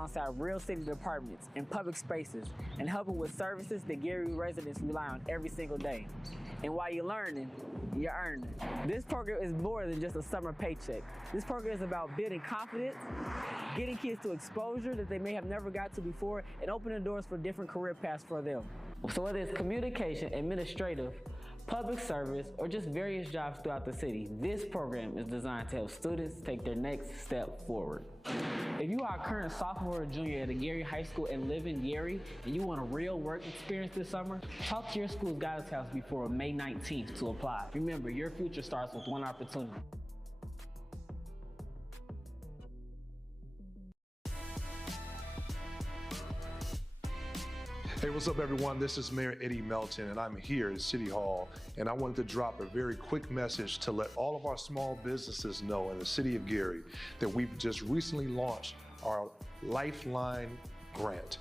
alongside real city departments and public spaces and helping with services that Gary residents rely on every single day. And while you're learning, you're earning. This program is more than just a summer paycheck. This program is about building confidence, getting kids to exposure that they may have never got to before, and opening doors for different career paths for them. So whether it's communication, administrative, public service, or just various jobs throughout the city, this program is designed to help students take their next step forward. If you are a current sophomore or junior at a Gary High School and live in Gary, and you want a real work experience this summer, talk to your school's guidance house before May 19th to apply. Remember, your future starts with one opportunity. Hey, what's up everyone? This is Mayor Eddie Melton and I'm here at City Hall, and I wanted to drop a very quick message to let all of our small businesses know in the city of Gary that we've just recently launched our Lifeline grant.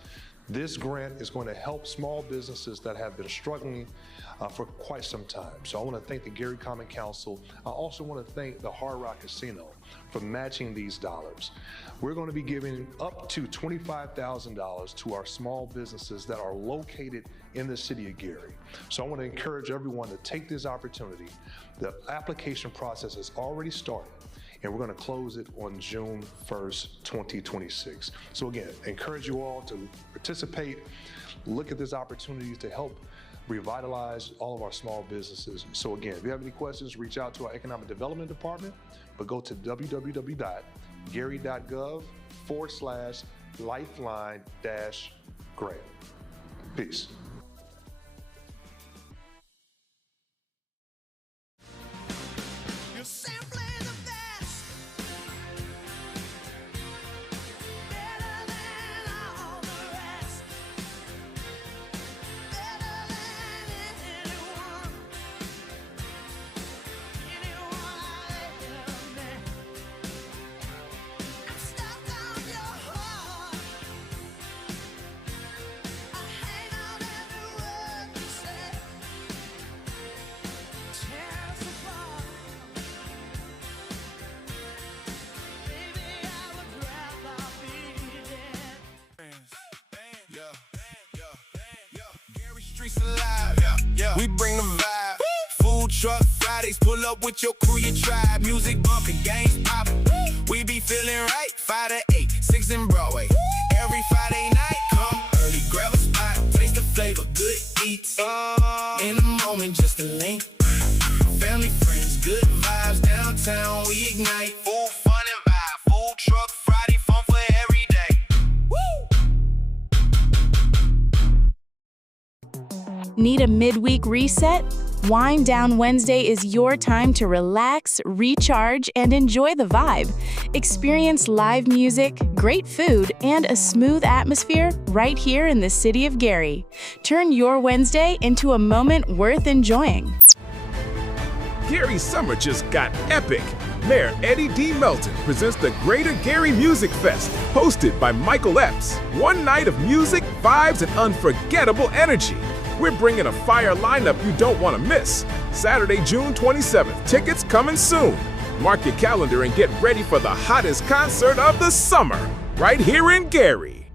This grant is going to help small businesses that have been struggling for quite some time. So I want to thank the Gary Common Council. I also want to thank the Hard Rock Casino for matching these dollars. We're going to be giving up to $25,000 to our small businesses that are located in the city of Gary. So I want to encourage everyone to take this opportunity. The application process has already started, and we're going to close it on June 1st, 2026. So again, encourage you all to participate, look at this opportunity to help revitalize all of our small businesses. So again, if you have any questions, reach out to our Economic Development Department, but go to www.gary.gov/lifeline-grant. Peace. We bring the vibe. Food truck Fridays, pull up with your crew, your tribe. Music bumping, games popping. We be feeling right. 5 to 8, 6 in Broadway. Every Friday night, come early, grab a spot, taste the flavor, good eats. In the moment, just a link. Family, friends, good vibes. Downtown, we ignite. Full fun and vibe. Food truck Friday, fun for every day. Need a midweek reset? Wind Down Wednesday is your time to relax, recharge, and enjoy the vibe. Experience live music, great food, and a smooth atmosphere right here in the city of Gary. Turn your Wednesday into a moment worth enjoying. Gary's summer just got epic. Mayor Eddie D. Melton presents the Greater Gary Music Fest, hosted by Michael Epps. One night of music, vibes, and unforgettable energy. We're bringing a fire lineup you don't want to miss. Saturday, June 27th. Tickets coming soon. Mark your calendar and get ready for the hottest concert of the summer, right here in Gary.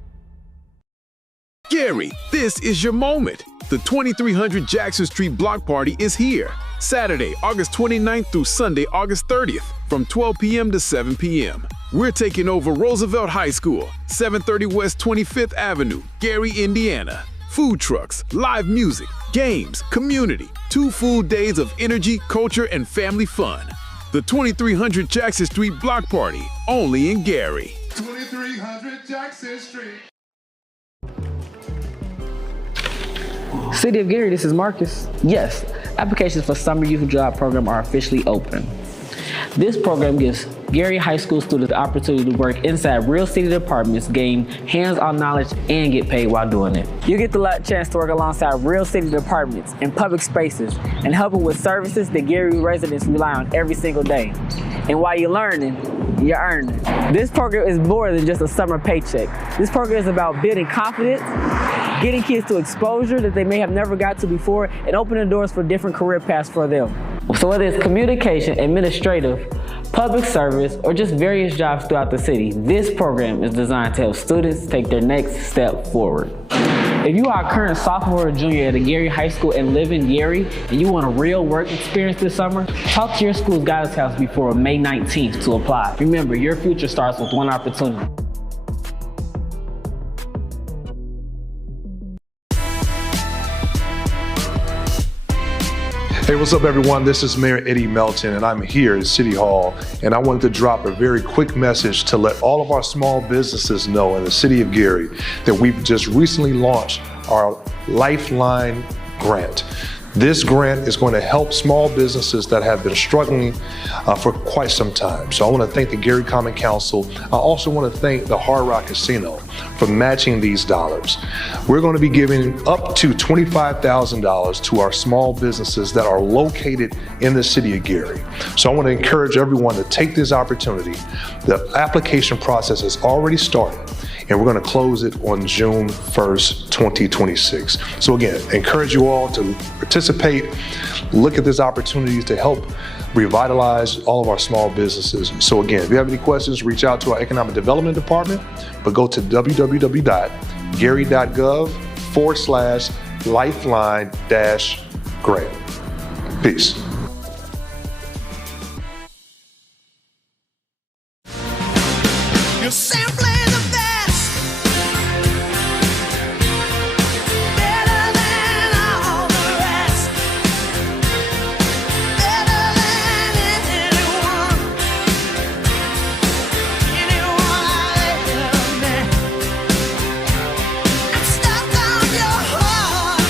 Gary, this is your moment. The 2300 Jackson Street Block Party is here. Saturday, August 29th through Sunday, August 30th, from 12 p.m. to 7 p.m. We're taking over Roosevelt High School, 730 West 25th Avenue, Gary, Indiana. Food trucks, live music, games, community, 2 full days of energy, culture, and family fun. The 2300 Jackson Street Block Party, only in Gary. 2300 Jackson Street. City of Gary, this is Marcus. Yes, applications for Summer Youth Job Program are officially open. This program gives Gary High School students the opportunity to work inside real city departments, gain hands-on knowledge, and get paid while doing it. You get the chance to work alongside real city departments and public spaces and helping with services that Gary residents rely on every single day. And while you're learning, you're earning. This program is more than just a summer paycheck. This program is about building confidence, getting kids to exposure that they may have never got to before, and opening doors for different career paths for them. So whether it's communication, administrative, public service, or just various jobs throughout the city, this program is designed to help students take their next step forward. If you are a current sophomore or junior at a Gary High School and live in Gary, and you want a real work experience this summer, talk to your school's guidance counselor before May 19th to apply. Remember, your future starts with one opportunity. Hey, what's up, everyone? This is Mayor Eddie Melton, and I'm here at City Hall, and I wanted to drop a very quick message to let all of our small businesses know in the city of Gary that we've just recently launched our Lifeline grant. This grant is going to help small businesses that have been struggling for quite some time. So I want to thank the Gary Common Council. I also want to thank the Hard Rock Casino for matching these dollars. We're going to be giving up to $25,000 to our small businesses that are located in the city of Gary. So I want to encourage everyone to take this opportunity. The application process has already started, and we're going to close it on June 1st, 2026. So again, encourage you all to participate, look at this opportunity to help revitalize all of our small businesses. So again, if you have any questions, reach out to our Economic Development Department, but go to www.gary.gov/lifeline-grant. Peace. You're simply the best. Better than all the rest. Better than anyone. Anyone I've ever met. I'm stuck on your heart.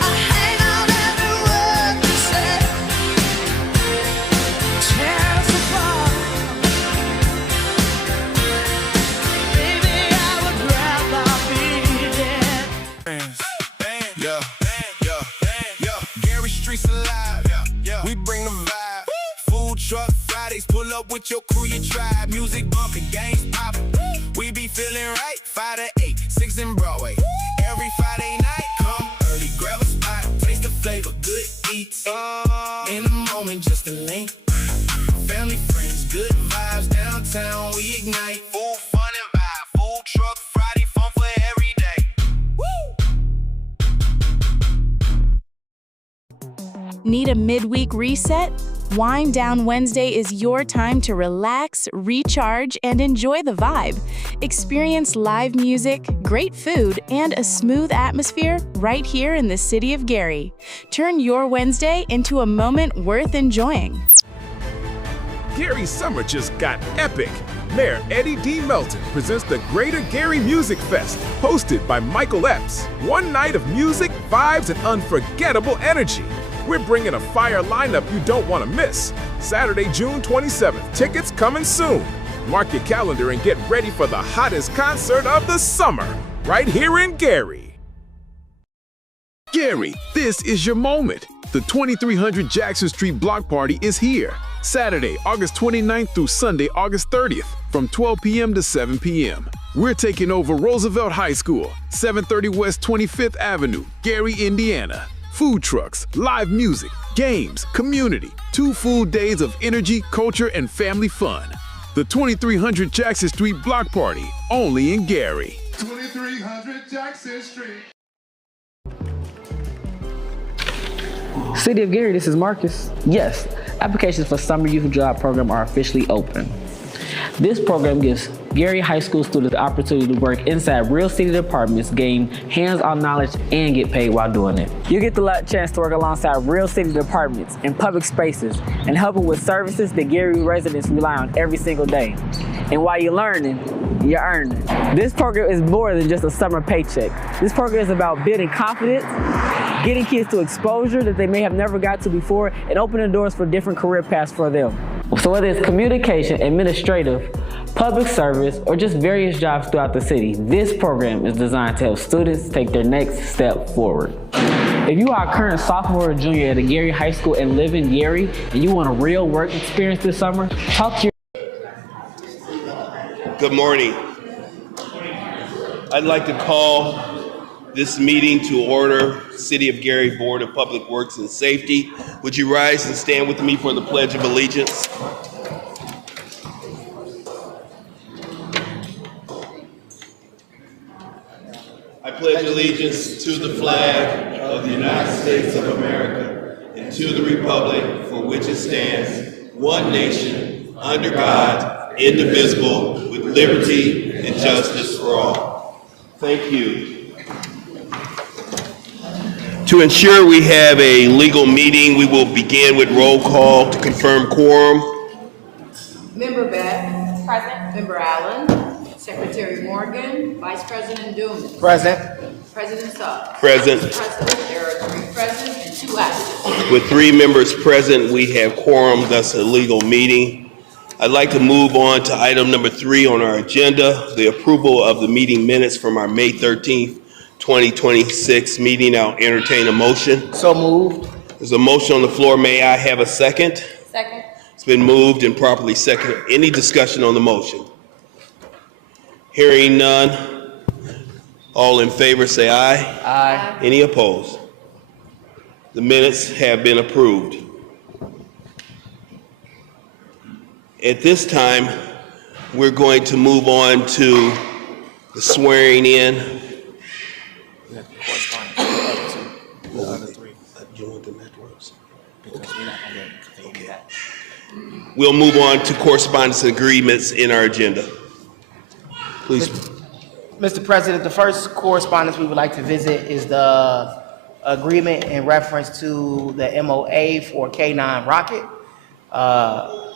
I hang on every word you say. Tears apart. Gary Streets alive. We bring the vibe. Food truck Fridays, pull up with your crew, your tribe. Music bumping, games popping. We be feeling right. 5 to 8, 6 in Broadway. Every Friday night, come early, grab a spot, taste the flavor, good eats. In a moment, just a link. Family, friends, good vibes downtown. We ignite. Full fun and vibe. Food truck Friday, fun for every day. Need a midweek reset? Wind Down Wednesday is your time to relax, recharge, and enjoy the vibe. Experience live music, great food, and a smooth atmosphere right here in the city of Gary. Turn your Wednesday into a moment worth enjoying. Gary's summer just got epic. Mayor Eddie D. Melton presents the Greater Gary Music Fest, hosted by Michael Epps. One night of music, vibes, and unforgettable energy. We're bringing a fire lineup you don't want to miss. Saturday, June 27th. Tickets coming soon. Mark your calendar and get ready for the hottest concert of the summer, right here in Gary. Gary, this is your moment. The 2300 Jackson Street Block Party is here. Saturday, August 29th through Sunday, August 30th, from 12 p.m. to 7 p.m. We're taking over Roosevelt High School, 730 West 25th Avenue, Gary, Indiana. Food trucks, live music, games, community, 2 full days of energy, culture, and family fun. The 2300 Jackson Street Block Party, only in Gary. 2300 Jackson Street. City of Gary, this is Marcus. Yes, applications for Summer Youth Job Program are officially open. This program gives Gary High School students the opportunity to work inside real city departments, gain hands-on knowledge, and get paid while doing it. You get the chance to work alongside real city departments in public spaces and helping with services that Gary residents rely on every single day. And while you're learning, you're earning. This program is more than just a summer paycheck. This program is about building confidence, getting kids to exposure that they may have never got to before, and opening doors for different career paths for them. So whether it's communication, administrative, public service, or just various jobs throughout the city, this program is designed to help students take their next step forward. If you are a current sophomore or junior at a Gary High School and live in Gary, and you want a real work experience this summer, talk to your... Good morning. I'd like to call this meeting to order. City of Gary Board of Public Works and Safety. Would you rise and stand with me for the Pledge of Allegiance? I pledge allegiance to the flag of the United States of America and to the republic for which it stands, one nation, under God, indivisible, with liberty and justice for all. Thank you. To ensure we have a legal meeting, we will begin with roll call to confirm quorum. Member Beck. Present. Member Allen. Secretary Morgan. Vice President Dumas. Present. President Suggs. Present. President, there are 3 present and 2 absent. With 3 members present, we have quorum, thus a legal meeting. I'd like to move on to item number 3 on our agenda, the approval of the meeting minutes from our May 13th, 2026 meeting. I'll entertain a motion. So moved. There's a motion on the floor. May I have a second? Second. It's been moved and properly seconded. Any discussion on the motion? Hearing none. All in favor say aye. Aye. Any opposed? The minutes have been approved. At this time, we're going to move on to the swearing in. We'll move on to correspondence and agreements in our agenda. Please. Mr. President, the first correspondence we would like to visit is the agreement in reference to the MOA for K9 Rocket. I'll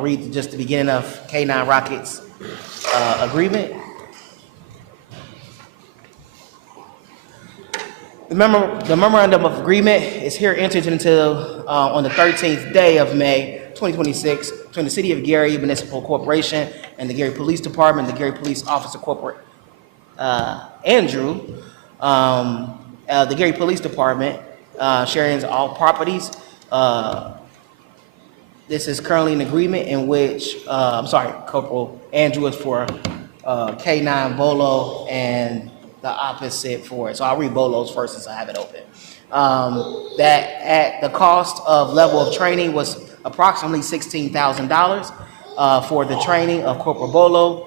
read just the beginning of K9 Rocket's agreement. The memorandum of agreement is here entered into on the 13th day of May 2026 between the City of Gary Municipal Corporation and the Gary Police Department, the Gary Police Officer Corporate Andrew, the Gary Police Department sharing all properties. This is currently an agreement in which, Corporal Andrew is for K9 Bolo and the opposite for it. So I'll read Bolo's first since I have it open. That at the cost of level of training was approximately $16,000 for the training of Corporal Bolo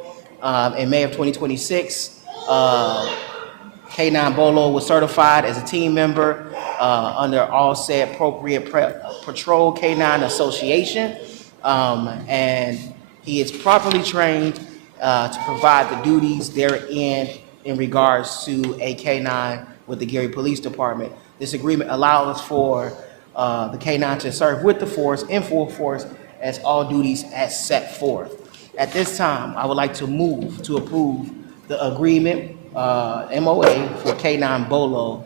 in May of 2026. K9 Bolo was certified as a team member under all said appropriate Patrol K9 Association, and he is properly trained to provide the duties therein in regards to a K9 with the Gary Police Department. This agreement allows for the K9 to serve with the force in full force as all duties as set forth. At this time, I would like to move to approve the agreement MOA for K9 Bolo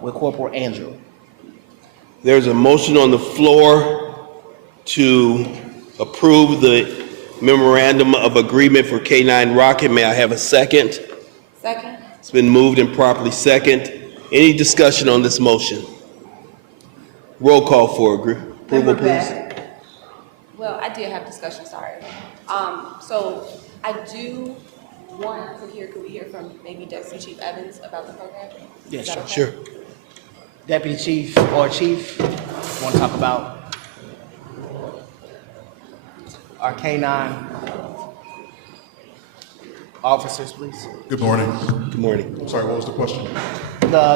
with Corporal Andrew. There's a motion on the floor to approve the memorandum of agreement for K9 Rocket. May I have a second? Second. It's been moved and properly second. Any discussion on this motion? Roll call for approval, Member please. Beck. Well, I did have discussion, sorry. So I do want to hear, could we hear from maybe Deputy Chief Evans about the program? Yes, Is that okay? Sure. Deputy Chief or Chief, want to talk about our K9 officers, please? Good morning. Good morning. I'm sorry, what was the question?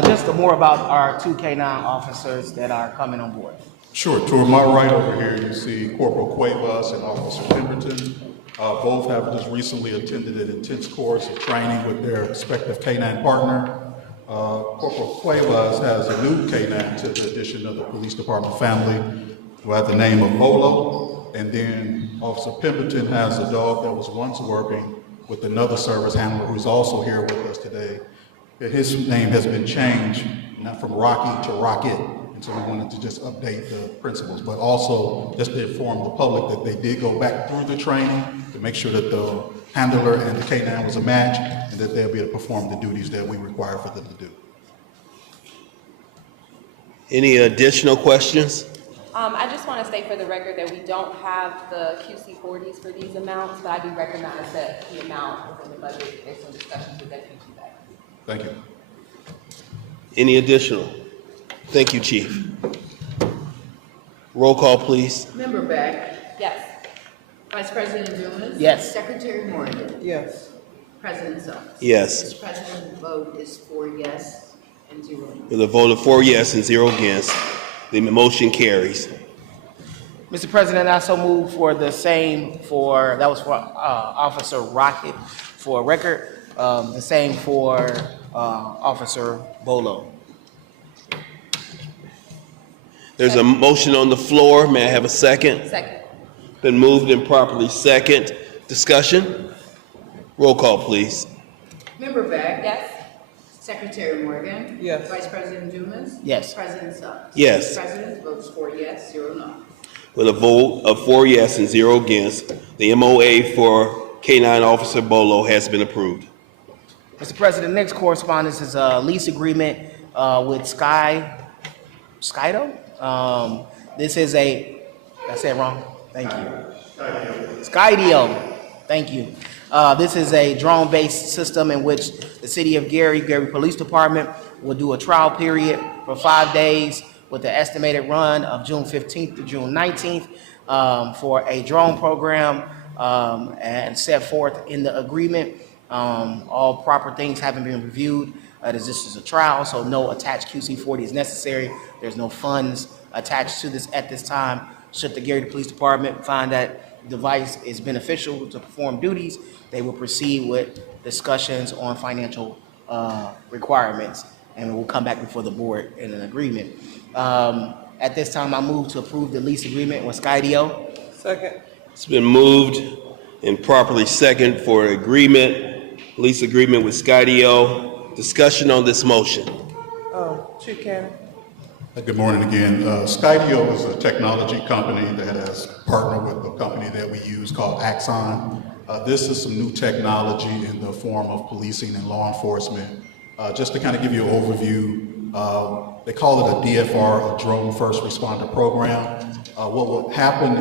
Just more about our 2 K9 officers that are coming on board. Sure. To my right over here, you see Corporal Cuevas and Officer Pemberton. Both have just recently attended an intense course of training with their respective K9 partner. Corporal Cuevas has a new K9 to the addition of the police department family who had the name of Bolo. And then Officer Pemberton has a dog that was once working with another service handler who's also here with us today. His name has been changed, not from Rocky to Rocket. And so we wanted to just update the principles, but also just to inform the public that they did go back through the training to make sure that the handler and the K9 was a match and that they'll be able to perform the duties that we require for them to do. Any additional questions? I just want to state for the record that we don't have the QC40s for these amounts, but I do recognize that the amount within the budget is some discussions with Deputy Chief Evans. Thank you. Any additional? Thank you, Chief. Roll call, please. Member Beck? Yes. Vice President Dumas? Yes. Secretary Morgan? Yes. President Suggs? Yes. Mr. President, the vote is 4 yes and 0 no. With a vote of 4 yes and 0 against, the motion carries. Mr. President, I so move for the same for, that was for Officer Rocket for record, the same for Officer Bolo. There's a motion on the floor. May I have a second? Second. Been moved and properly second. Discussion? Roll call, please. Member Beck? Yes. Secretary Morgan? Yes. Vice President Dumas? Yes. President Suggs? Yes. Mr. President, the vote is 4 yes, 0 no. With a vote of 4 yes and 0 against, the MOA for K-9 Officer Bolo has been approved. Mr. President, next correspondence is a lease agreement with Skydo. This is a, did I say it wrong? Thank you. Skydio. Thank you. This is a drone-based system in which the City of Gary Police Department will do a trial period for 5 days with an estimated run of June 15th to June 19th for a drone program and set forth in the agreement. All proper things haven't been reviewed. This is a trial, so no attached QC40 is necessary. There's no funds attached to this at this time. Should the Gary Police Department find that the device is beneficial to perform duties, they will proceed with discussions on financial requirements, and we will come back before the board in an agreement. At this time, I move to approve the lease agreement with Skydio. Second. It's been moved and properly second for lease agreement with Skydio. Discussion on this motion. Chief Cannon. Good morning again. Skydio is a technology company that has partnered with a company that we use called Axon. This is some new technology in the form of policing and law enforcement. Just to kind of give you an overview, they call it a DFR, a Drone First Responder Program. What will happen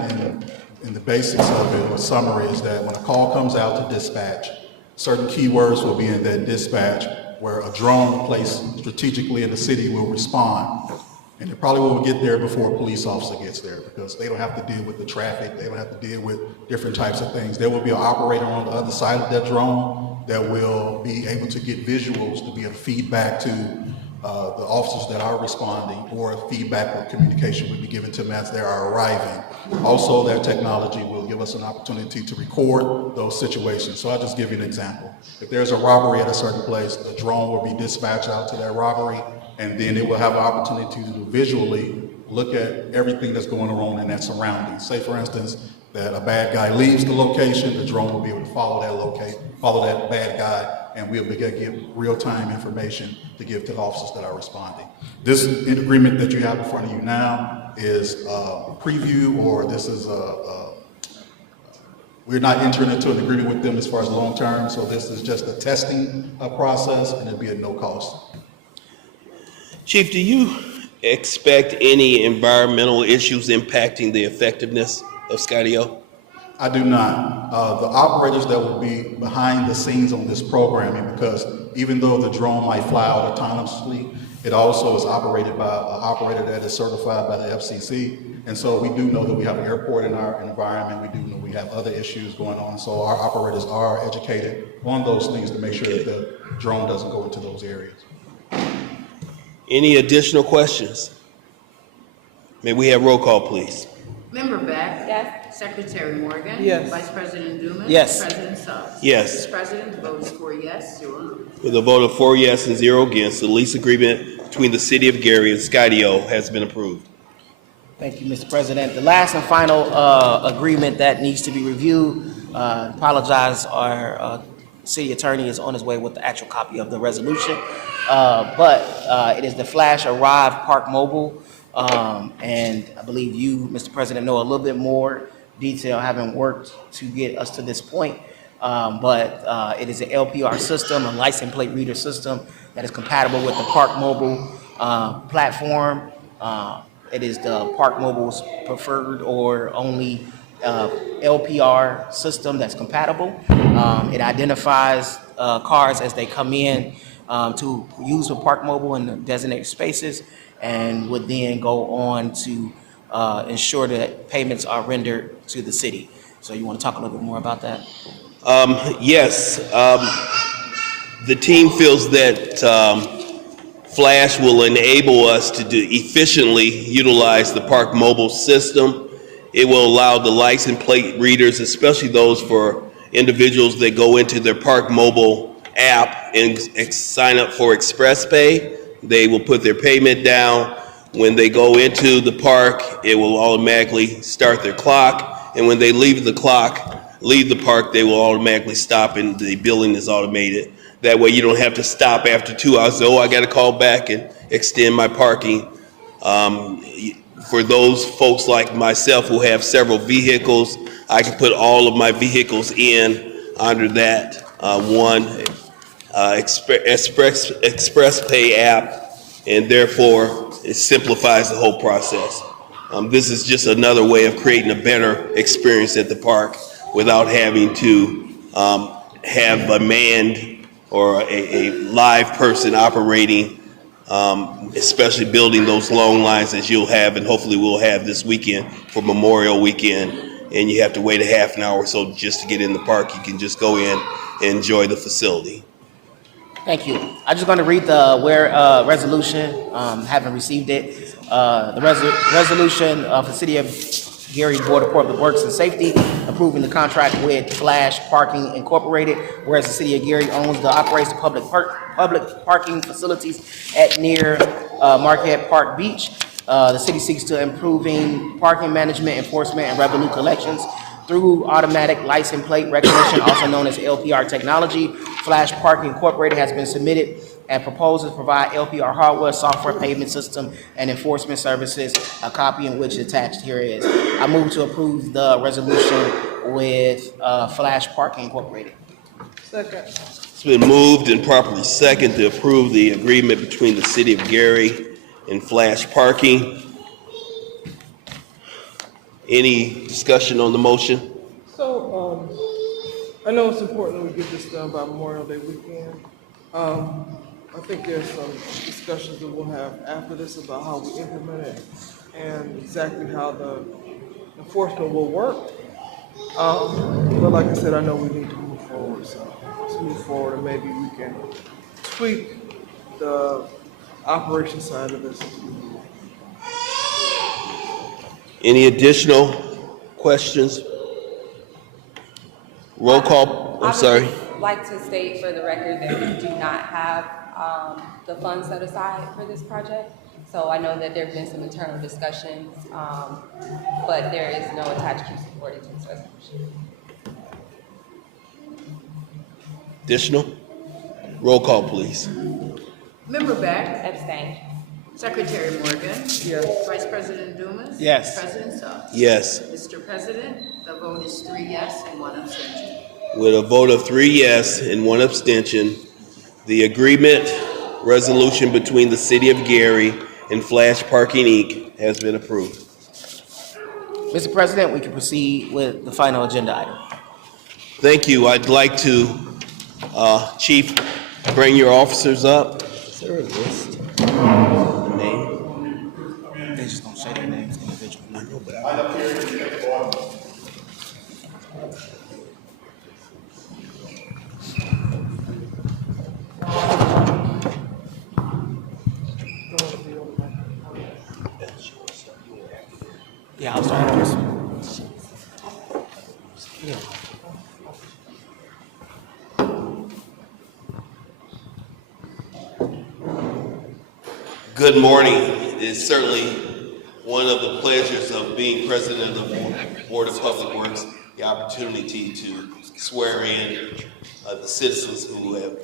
in the basics of it, a summary, is that when a call comes out to dispatch, certain keywords will be in that dispatch where a drone placed strategically in the city will respond. And it probably will get there before a police officer gets there because they don't have to deal with the traffic, they don't have to deal with different types of things. There will be an operator on the other side of that drone that will be able to get visuals to be able to feed back to the officers that are responding, or feedback or communication will be given to them as they are arriving. Also, that technology will give us an opportunity to record those situations. So I'll just give you an example. If there's a robbery at a certain place, the drone will be dispatched out to that robbery, and then it will have an opportunity to visually look at everything that's going on in that surrounding. Say, for instance, that a bad guy leaves the location, the drone will be able to follow that bad guy, and we'll be able to give real-time information to give to the officers that are responding. This agreement that you have in front of you now is a preview, or this is we're not entering into an agreement with them as far as long-term, so this is just a testing process, and it'll be at no cost. Chief, do you expect any environmental issues impacting the effectiveness of Skydio? I do not. The operators that will be behind the scenes on this programming, because even though the drone might fly out autonomously, it also is operated by an operator that is certified by the FCC. And so we do know that we have an airport in our environment. We do know we have other issues going on. So our operators are educated on those things to make sure that the drone doesn't go into those areas. Any additional questions? May we have roll call, please? Member Beck? Yes. Secretary Morgan? Yes. Vice President Dumas? Yes. President Suggs? Yes. Mr. President, the vote is 4 yes, 0 no. With a vote of 4 yes and 0 against, the lease agreement between the City of Gary and Skydio has been approved. Thank you, Mr. President. The last and final agreement that needs to be reviewed, apologize, our city attorney is on his way with the actual copy of the resolution, but it is the Flash Arrive Park Mobile, and I believe you, Mr. President, know a little bit more detail, having worked to get us to this point, but it is an LPR system, a license plate reader system that is compatible with the Park Mobile platform. It is the Park Mobile's preferred or only LPR system that's compatible. It identifies cars as they come in to use the Park Mobile in the designated spaces, and would then go on to ensure that payments are rendered to the city. So you want to talk a little bit more about that? Yes. The team feels that Flash will enable us to efficiently utilize the Park Mobile system. It will allow the license plate readers, especially those for individuals that go into their Park Mobile app and sign up for Express Pay. They will put their payment down. When they go into the park, it will automatically start their clock. And when they leave the park, they will automatically stop and the billing is automated. That way you don't have to stop after 2 hours. Oh, I got to call back and extend my parking. For those folks like myself who have several vehicles, I can put all of my vehicles in under that one Express Pay app, and therefore it simplifies the whole process. This is just another way of creating a better experience at the park without having to have a manned or a live person operating, especially building those long lines as you'll have and hopefully we'll have this weekend for Memorial Weekend, and you have to wait a half an hour or so just to get in the park. You can just go in and enjoy the facility. Thank you. I'm just going to read the resolution, haven't received it. The resolution of the City of Gary Board of Public Works and Safety approving the contract with Flash Parking Incorporated, whereas the City of Gary owns the operates public parking facilities at near Marquette Park Beach. The city seeks to improving parking management, enforcement, and revenue collections through automatic license plate recognition, also known as LPR technology. Flash Parking Incorporated has been submitted and proposes to provide LPR hardware, software, payment system, and enforcement services, a copy in which attached here is. I move to approve the resolution with Flash Parking Incorporated. Second. It's been moved and properly second to approve the agreement between the City of Gary and Flash Parking. Any discussion on the motion? So, I know it's important we get this done by Memorial Day weekend. I think there's some discussions that we'll have after this about how we implement it and exactly how the enforcement will work. But like I said, I know we need to move forward, so let's move forward and maybe we can tweak the operation side of this. Any additional questions? Roll call. I'm sorry. I would like to state for the record that we do not have the funds set aside for this project. So I know that there have been some internal discussions, but there is no attached Q supported to this resolution. Additional? Roll call, please. Member Beck? Abstain. Secretary Morgan? Yes. Vice President Dumas? Yes. President Suggs? Yes. Mr. President, the vote is 3 yes and 1 abstention. With a vote of 3 yes and 1 abstention, the agreement resolution between the City of Gary and Flash Parking Inc. has been approved. Mr. President, we can proceed with the final agenda item. Thank you. I'd like to, Chief, bring your officers up. Is there a list? The name? They just don't say their names individually. I know, but Yeah, I'll start first. Yeah. Good morning. It's certainly one of the pleasures of being president of the Board of Public Works, the opportunity to swear in the citizens who have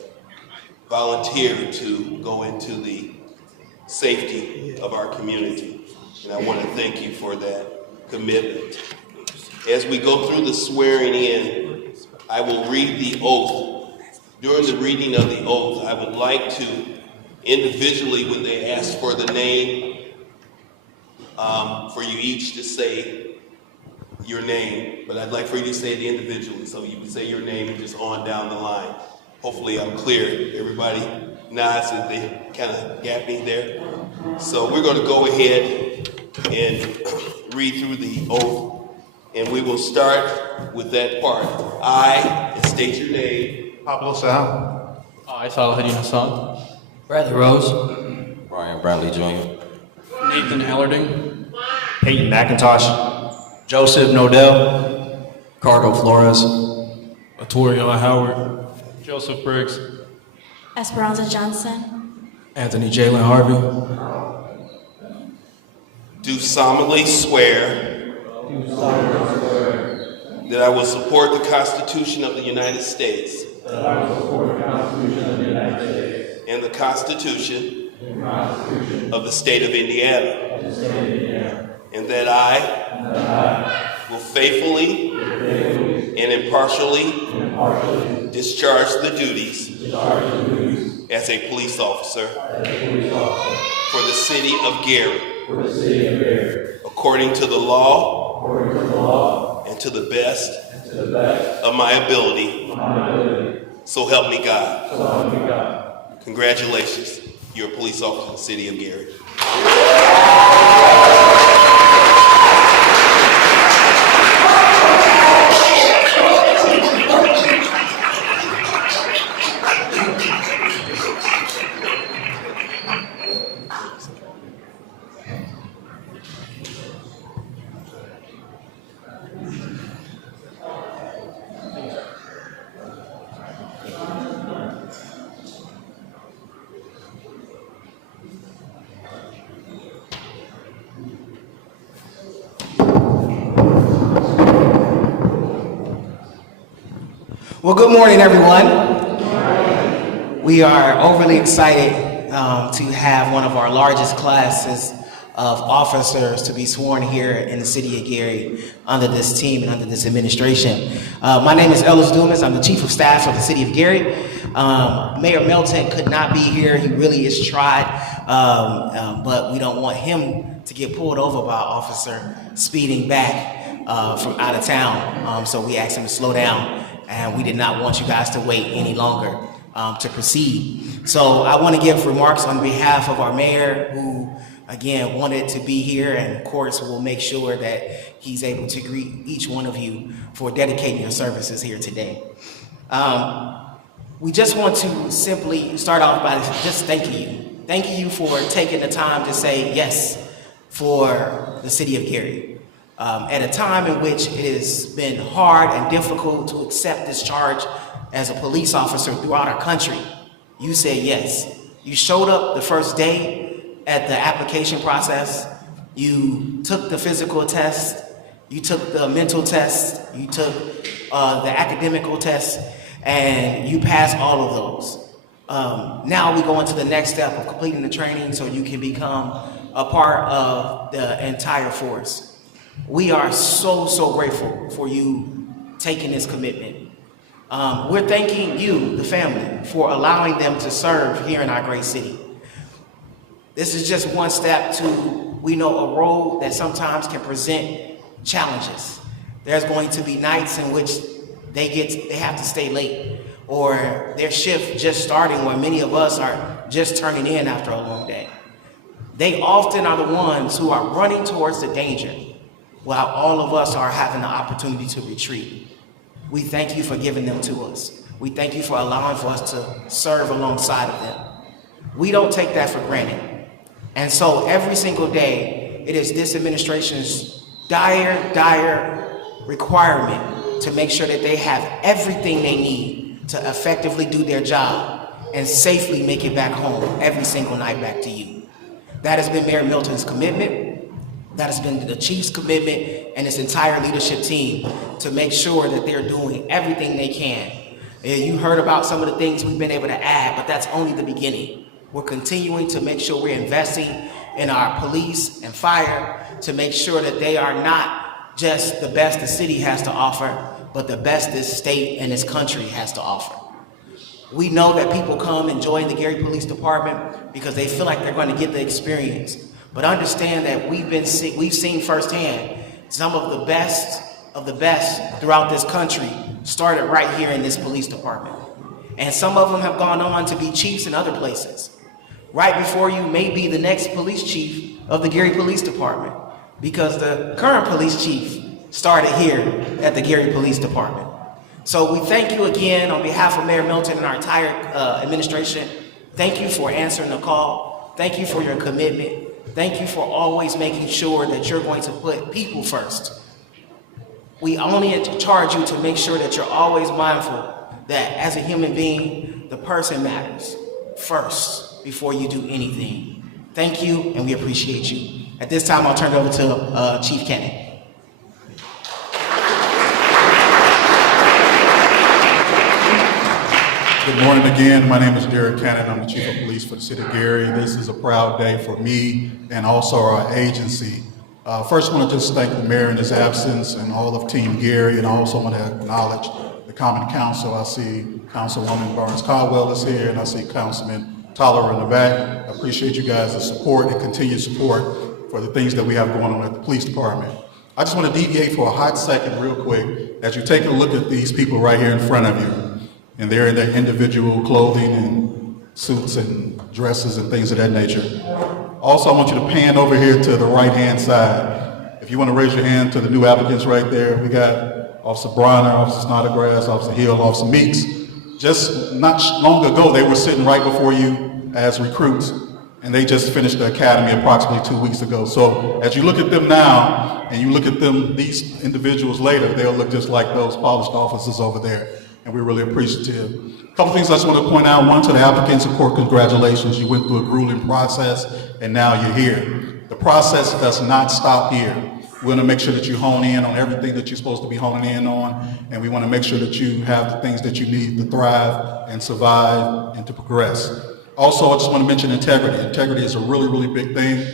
volunteered to go into the safety of our community. And I want to thank you for that commitment. As we go through the swearing in, I will read the oath. During the reading of the oath, I would like to individually, when they ask for the name, for you each to say your name, but I'd like for you to say it individually. So you would say your name and just on down the line. Hopefully I'm clear. Everybody nods and they kind of got me there. So we're going to go ahead and read through the oath, and we will start with that part. I, and state your name. Pablo Sal. I, Salahuddin Hassan. Bradley Rose. Brian Bradley Jr. Nathan Allarding. Peyton McIntosh. Joseph Nodell. Cargo Flores. Atoria Howard. Joseph Briggs. Esperanza Johnson. Anthony Jalen Harvey. Do solemnly swear that I will support the Constitution of the United States and the Constitution of the State of Indiana, and that I will faithfully and impartially discharge the duties as a police officer for the city of Gary, according to the law and to the best of my ability. So help me God. Congratulations. You're a police officer in the city of Gary. Well, good morning, everyone. We are overly excited to have one of our largest classes of officers to be sworn here in the city of Gary under this team and under this administration. My name is Ellis Dumas. I'm the Chief of Staff of the city of Gary. Mayor Melton could not be here. He really is tried, but we don't want him to get pulled over by an officer speeding back from out of town. So we asked him to slow down, and we did not want you guys to wait any longer to proceed. So I want to give remarks on behalf of our mayor, who again wanted to be here, and of course we'll make sure that he's able to greet each one of you for dedicating your services here today. We just want to simply start off by just thanking you. Thanking you for taking the time to say yes for the city of Gary. At a time in which it has been hard and difficult to accept this charge as a police officer throughout our country, you said yes. You showed up the first day at the application process. You took the physical test. You took the mental test. You took the academical test, and you passed all of those. Now we go into the next step of completing the training so you can become a part of the entire force. We are so grateful for you taking this commitment. We're thanking you, the family, for allowing them to serve here in our great city. This is just one step to, we know, a road that sometimes can present challenges. There's going to be nights in which they have to stay late, or their shift just starting where many of us are just turning in after a long day. They often are the ones who are running towards the danger, while all of us are having the opportunity to retreat. We thank you for giving them to us. We thank you for allowing for us to serve alongside of them. We don't take that for granted. And so every single day, it is this administration's dire requirement to make sure that they have everything they need to effectively do their job and safely make it back home every single night back to you. That has been Mayor Milton's commitment. That has been the chief's commitment and his entire leadership team to make sure that they're doing everything they can. And you heard about some of the things we've been able to add, but that's only the beginning. We're continuing to make sure we're investing in our police and fire to make sure that they are not just the best the city has to offer, but the best this state and this country has to offer. We know that people come and join the Gary Police Department because they feel like they're going to get the experience. But understand that we've seen firsthand some of the best throughout this country started right here in this police department. And some of them have gone on to be chiefs in other places. Right before you may be the next police chief of the Gary Police Department, because the current police chief started here at the Gary Police Department. So we thank you again on behalf of Mayor Milton and our entire administration. Thank you for answering the call. Thank you for your commitment. Thank you for always making sure that you're going to put people first. We only charge you to make sure that you're always mindful that as a human being, the person matters first before you do anything. Thank you, and we appreciate you. At this time, I'll turn it over to Chief Kenny. Good morning again. My name is Derek Cannon. I'm the Chief of Police for the City of Gary. This is a proud day for me and also our agency. First, I want to just thank the mayor in his absence and all of Team Gary, and I also want to acknowledge the Common Council. I see Councilwoman Barnes Caldwell is here, and I see Councilman Tyler in the back. I appreciate you guys' support and continued support for the things that we have going on at the police department. I just want to deviate for a hot second real quick as you take a look at these people right here in front of you, and they're in their individual clothing and suits and dresses and things of that nature. Also, I want you to pan over here to the right-hand side. If you want to raise your hand to the new applicants right there, we got Officer Bronner, Officer Snodgrass, Officer Hill, Officer Meeks. Just not long ago, they were sitting right before you as recruits, and they just finished the academy approximately 2 weeks ago. So as you look at them now, and you look at them, these individuals later, they'll look just like those polished officers over there, and we're really appreciative. A couple things I just want to point out. One, to the applicants, of course, congratulations. You went through a grueling process, and now you're here. The process does not stop here. We want to make sure that you hone in on everything that you're supposed to be honing in on, and we want to make sure that you have the things that you need to thrive and survive and to progress. Also, I just want to mention integrity. Integrity is a really, really big thing.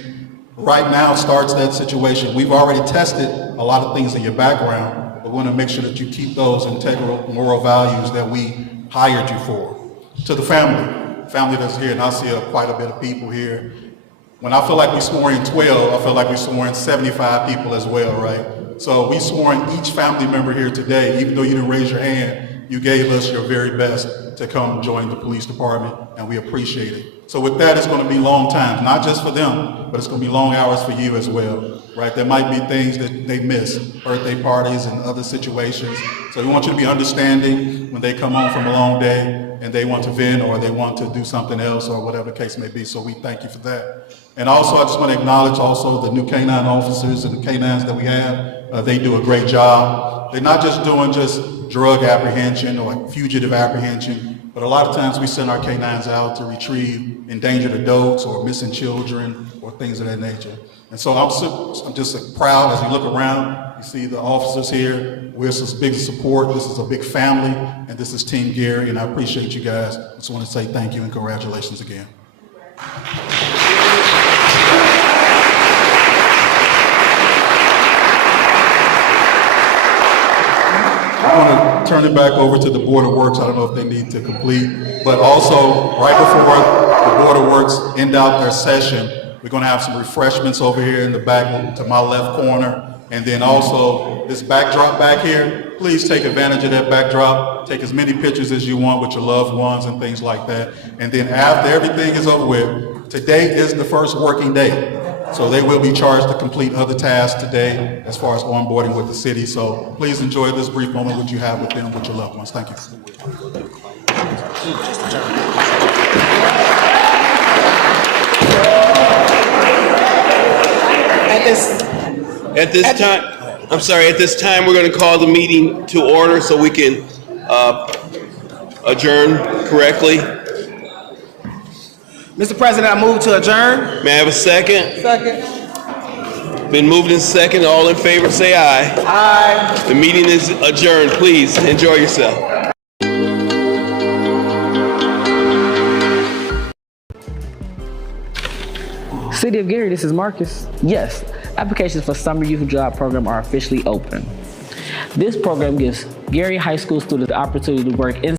Right now starts that situation. We've already tested a lot of things in your background, but we want to make sure that you keep those integral moral values that we hired you for. To the family that's here, and I see quite a bit of people here. When I feel like we swore in 12, I feel like we swore in 75 people as well, right? So we swore in each family member here today. Even though you didn't raise your hand, you gave us your very best to come join the police department, and we appreciate it. So with that, it's going to be long times, not just for them, but it's going to be long hours for you as well, right? There might be things that they miss, birthday parties and other situations. So we want you to be understanding when they come home from a long day and they want to vent or they want to do something else or whatever the case may be. So we thank you for that. And also, I just want to acknowledge also the new K-9 officers and the K-9s that we have. They do a great job. They're not just doing drug apprehension or fugitive apprehension, but a lot of times we send our K-9s out to retrieve endangered adults or missing children or things of that nature. And so I'm just proud as you look around, you see the officers here. We're some big support. This is a big family, and this is Team Gary, and I appreciate you guys. I just want to say thank you and congratulations again. I want to turn it back over to the Board of Works. I don't know if they need to complete, but also right before the Board of Works end out their session, we're going to have some refreshments over here in the back to my left corner. And then also this backdrop back here, please take advantage of that backdrop. Take as many pictures as you want with your loved ones and things like that. And then after everything is over with, today is the first working day. So they will be charged to complete other tasks today as far as onboarding with the city. So please enjoy this brief moment which you have with them, with your loved ones. Thank you. At this time, we're going to call the meeting to order so we can adjourn correctly. Mr. President, I move to adjourn. May I have a second? Second. Been moved in second. All in favor, say aye. Aye. The meeting is adjourned. Please enjoy yourself. City of Gary, this is Marcus. Yes, applications for Summer Youth Job Program are officially open. This program gives Gary High School students the opportunity to work in